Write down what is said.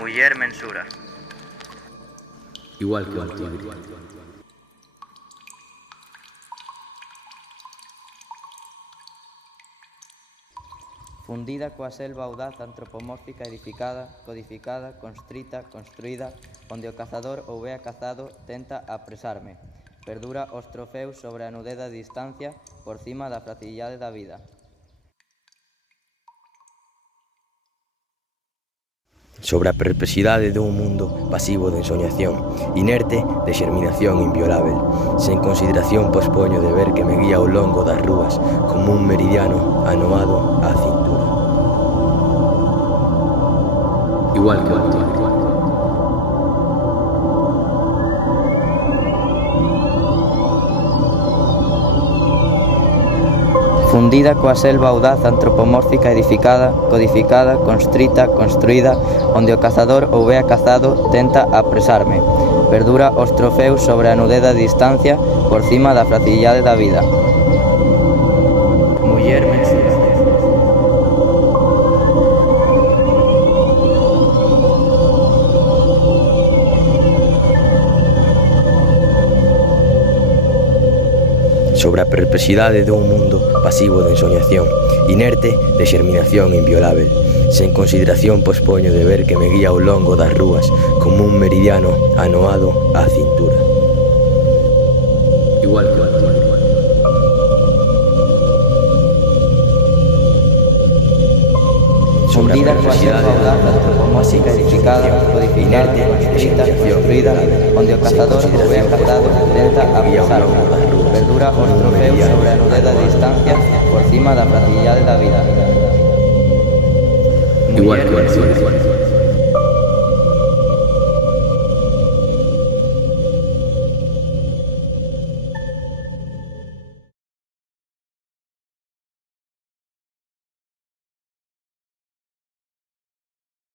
Muller mensura. Igual que un tigre. Fundida coa selva audaz antropomórfica edificada, codificada, constrita, construída, onde o cazador ou é cazado tenta apresarme. Perdura os trofeus sobre a nudez da distancia por cima da fragilidade da vida. Sobre a perplexidade dun mundo pasivo de ensoñación, inerte de xerminación inviolável. Sen consideración pospoño de ver que me guía ao longo das rúas como un meridiano anoado á cintura. Igual que un tigre. Fundida coa selva audaz antropomórfica edificada, codificada, constrita, construída, onde o cazador ou é cazado tenta apresarme. Perdura os trofeus sobre a nudez da distancia por cima da fragilidade da vida. Muller mensura. Sobre a perplexidade dun mundo pasivo de ensoñación, inerte de xerminación inviolável. Sen consideración pospoño de ver que me guía ao longo das rúas como un meridiano anoado á cintura. Igual que un tigre. Fundida coa selva audaz antropomórfica edificada, codificada, constrita, construída, onde o cazador ou é cazado tenta apresarme. Perdura os trofeus sobre a nudez da distancia por cima da fragilidade da vida. Igual que un tigre.